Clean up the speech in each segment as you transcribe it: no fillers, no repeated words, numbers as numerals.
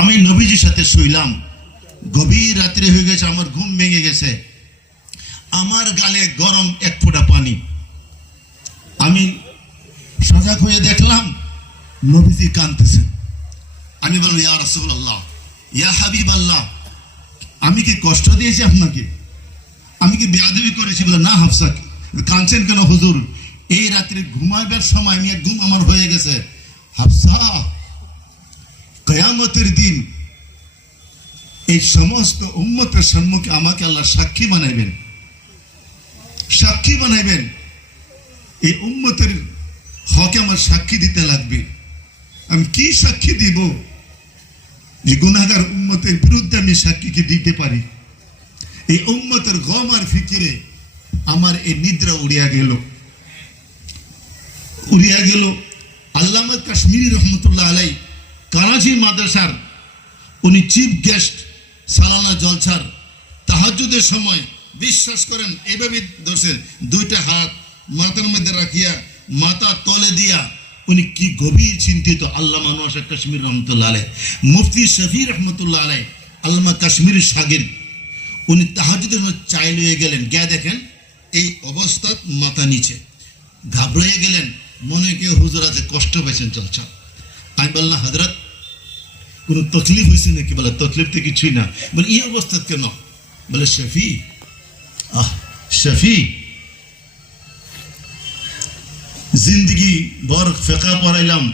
আমি নবীজির সাথে শুইলাম, গভীর রাত্রি হয়ে গেছে, আমার ঘুম ভেঙে গেছে, আমার গালে গরম এক ফোঁটা পানি। আমি সজাগ হয়ে দেখলাম নবীজি কাঁদতেছেন। আমি বললাম, ইয়া রাসূলুল্লাহ, ইয়া হাবিবাল্লাহ, আমি কি কষ্ট দিয়েছি আপনাকে? আমি কি বেয়াদবি করেছি? বলে, না হাফসা, কাঁদছেন কেন হুজুর? এই রাত্রে ঘুমাইবার সময় আমি এক ঘুম আমার হয়ে গেছে। হাফসা, কিয়ামতের দিন এই সমস্ত উম্মতের সম্মুখে আমাকে আল্লাহ সাক্ষী বানাইবেন, সাক্ষী বানাইবেন। এই উম্মতের হকে আমার সাক্ষী দিতে লাগবে। আমি কি সাক্ষী দিব যে গুনাহগার উম্মতের বিরুদ্ধে আমি সাক্ষী কি দিতে পারি? এই উম্মতের গম আর ফিকিরে আমার এই নিদ্রা উড়িয়া গেল। আল্লামা কাশ্মীরি রহমতুল্লাহ আলাই করাচি মাদ্রাসার উনি চিফ গেস্ট সালানা জলসার তাহাজ্জুদের সময়, বিশ্বাস করেন, এইভাবে ধরছেন, দুইটা হাত মাথার মধ্যে রাখিয়া মাথা তলে দিয়া উনি কি গভীর চিন্তিত। আল্লামা আনোয়ার শাহ কাশ্মীর রহমতুল্লাহ আলাই, মুফতি শফি রহমতুল্লাহ আলাই, আল্লামা কাশ্মীরের শাগির, উনি তাহাজ্জুদের চাই লইয়ে গেলেন, গিয়া দেখেন এই অবস্থা, মাথা নিচে, ঘাবড়াইয়া গেলেন, মনে কেউ হুজুর আছে, কষ্ট পেয়েছেন চলছে। আমি বললাম, হযরত কোনো তকলিফ হয়েছে নাকি? বলে, তকলিফ তো কিছুই না। বলে, এই অবস্থা কেন? বলে, শফি, শফি জিন্দগি ভর ফিকহ পড়াইলাম,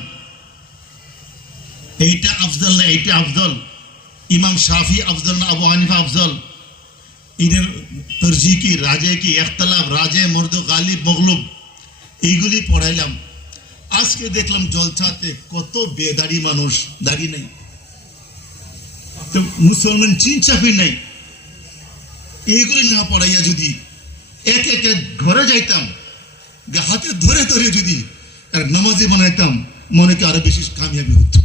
এইটা আফজল না এইটা আফজল, ইমাম শাফি আফজল না আবু হানিফা আফজল, ইনের তরজি কি, রাজে কি, ইখতলাফ, রাজে, মর্দ, গালিব, মগলুব, এইগুলি পড়াইলাম। আজকে দেখলাম জলসাতে কত বেদাড়ি মানুষ, দাড়ি নেই, তো মুসলমান চিন চাপি নাই। এইগুলি না পড়াইয়া যদি এক এক ঘরে যাইতাম, হাতে ধরে ধরে যদি আর নামাজি বানাইতাম, মনে কি আরো বেশি কামিয়াবি হতো।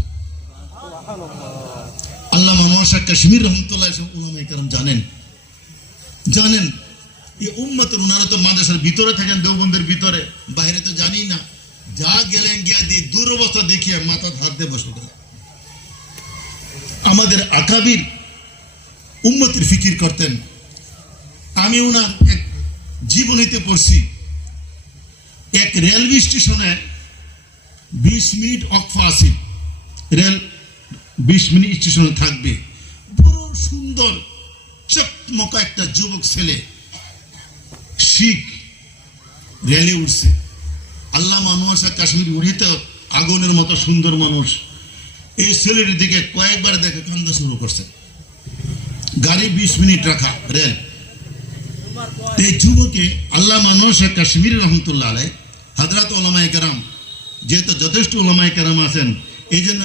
আল্লামা আনোয়ার শাহ কাশ্মীর রহমতুল্লাহ উলামায়ে কেরাম জানেন এই উম্মতের, ওনারা তো মাদ্রাসার ভিতরে থাকেন, দেওবন্দের ভিতরে, বাইরে তো জানি না। যা গেলেন গিয়া দিয়ে দুরবস্থা দেখিয়ে মাথা হাত দিয়ে বসে গেলেন। আমাদের আকাবির উম্মতের ফিকির করতেন। আমি ওনার এক জীবনীতে পড়ছি, এক রেলওয়ে স্টেশনে 20 মিনিট অকফা আছে, রেল 20 মিনিট স্টেশনে থাকবে, বড় সুন্দর চকমকা একটা যুবক ছেলে শিখ রেলে উঠছে। আল্লামা আনোয়ার শাহ কাশ্মীর, উনি তো আগুনের মতো সুন্দর মানুষ, এই ছেলের দিকে কয়েকবার দেখে কান্দা শুরু করছে। গাড়ি 20 মিনিট রাখা রেল, এই যুবকে আল্লামা আনোয়ার শাহ কাশ্মীর রহমতুল্লাহ আলাই, হযরত উলামায়ে কেরাম, যেহেতু যথেষ্ট উলামায়ে কেরাম আছেন, এই জন্য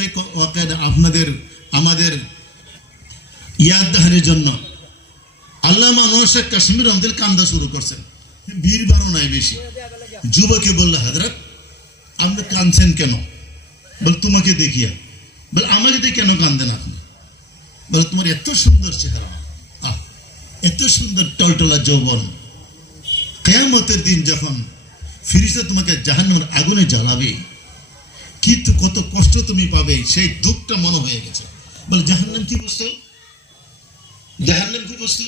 আপনাদের আমাদের ইয়াদ দাহারের জন্য আল্লামা আনোয়ার শাহ কাশ্মীর রহমতুল্লাহ কান্দা শুরু করছেন। ভিড় বাড়ো নাই বেশি। যুবকে বললো, হযরত আপনি কাঁদছেন কেন? বল, তোমাকে দেখিয়া। বল, আমাকে দেখে কেন কান্দেন আপনি? বল, তোমার এত সুন্দর চেহারা, এত সুন্দর টলটলা যৌবন, কিয়ামতের দিন যখন ফিরিস্তা তোমাকে জাহান্নামের আগুনে জ্বালাবে, কিন্তু কত কষ্ট তুমি পাবে, সেই দুঃখটা মনে হয়ে গেছে। বলে, জাহান্নাম কি বস্তু? জাহান্নাম কি বস্তু?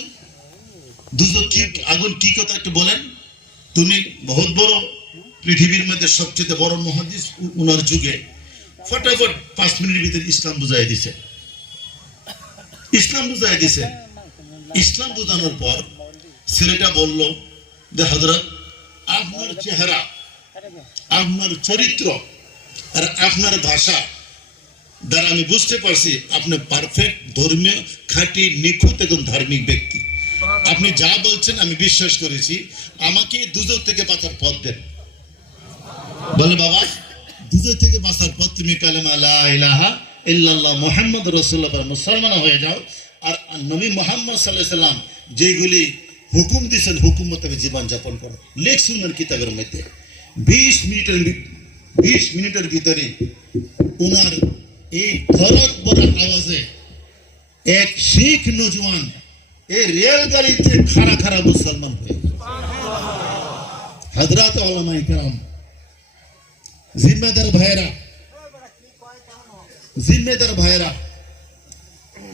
দুজক কি, আগুন কি কথা একটু বলেন। তুমি বহুত বড়, পৃথিবীর মধ্যে সবচেয়ে বড় মুহাদ্দিস উনার যুগে ফটাফট 5 মিনিটের ভিতরে ইসলাম বুঝাই দিছে। ইসলাম বোঝানোর পর ছেলেটা বলল যে, হযরত আপনার চেহারা, আপনার চরিত্র আর আপনার ভাষা দ্বারা আমি বুঝতে পারছি আপনি পারফেক্ট ধর্মীয়, খাঁটি, নিখুঁত এবং ধার্মিক ব্যক্তি। আপনি যা বলছেন আমি বিশ্বাস করেছি, আমাকে দুজক থেকে বাঁচার পথ দেন। বলে, বাবা, দুজক থেকে বাঁচার পথ তুমি কালেমা লা ইলাহা ইল্লাল্লাহ মুহাম্মদ রাসূলুল্লাহ মুসলমান হয়ে যাও, আর নবী মুহাম্মদ সাল্লাল্লাহু আলাইহি সাল্লাম যেগুলি হুকুম দিয়েছেন হুকুম মোতাবেক জীবন যাপন করো। লেখছেন ওনার কিতাবের মধ্যে। 20 মিনিটের ভিতরে ওনার এই ধরত বড় আওয়াজে এক শিখ নজওয়ান এই রেলগাড়িতে খাড়া মুসলমান হয়ে গেল। হযরত উলামায়ে কেরাম, জিম্মেদার ভাইরা,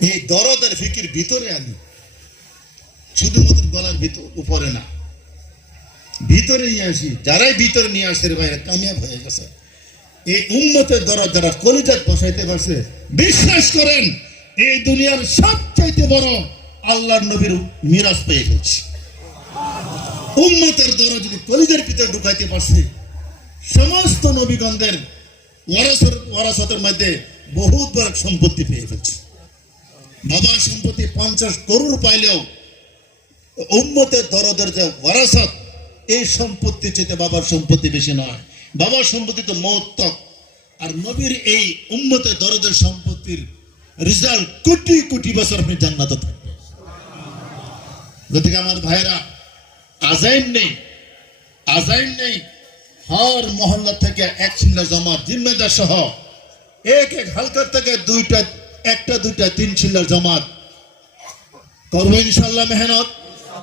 এই দরদ আর ফিকির ভিতরে আনি, শুধুমাত্র গলার ভিতর উপরে না, ভিতরে নিয়ে আসি। যারাই ভিতরে নিয়ে আসে রে ভাইরা কামিয়াব হয়ে গেছে। এই উম্মতের দরদ যারা কলিজাত বসাইতে পারছে, বিশ্বাস করেন এই দুনিয়ার সবচাইতে বড় আল্লাহর নবীর মিরাজ পেয়ে গেছে। উম্মতের দরদ যদি কলিজার ভিতরে ঢুকাইতে পারছে, সমস্ত নবীগণদের ওয়ারাসতের মধ্যে বহুত বড় সম্পত্তি পেয়ে ফেলছে। বাবার সম্পত্তি 50 করোড় পাইলেও উম্মতের দরদের যে ওয়ারাসত, এই সম্পত্তি চেয়ে বাবার সম্পত্তি বেশি নয়। বাবার সম্পত্তি তো মওত তক, আর নবীর এই উম্মতের দরদের সম্পত্তির রেজাল্ট কোটি কোটি বছর আপনি জান্নাতে থাকবেন। গতিকে আমার ভাইরা, আজাইন নেই, হর মহল্লা থেকে এক চিল্লা জমাত জিম্মেদার সহ এক হালকার থেকে একটা দুইটা তিন চিল্লার জমাত করবো ইনশাল্লাহ মেহনত।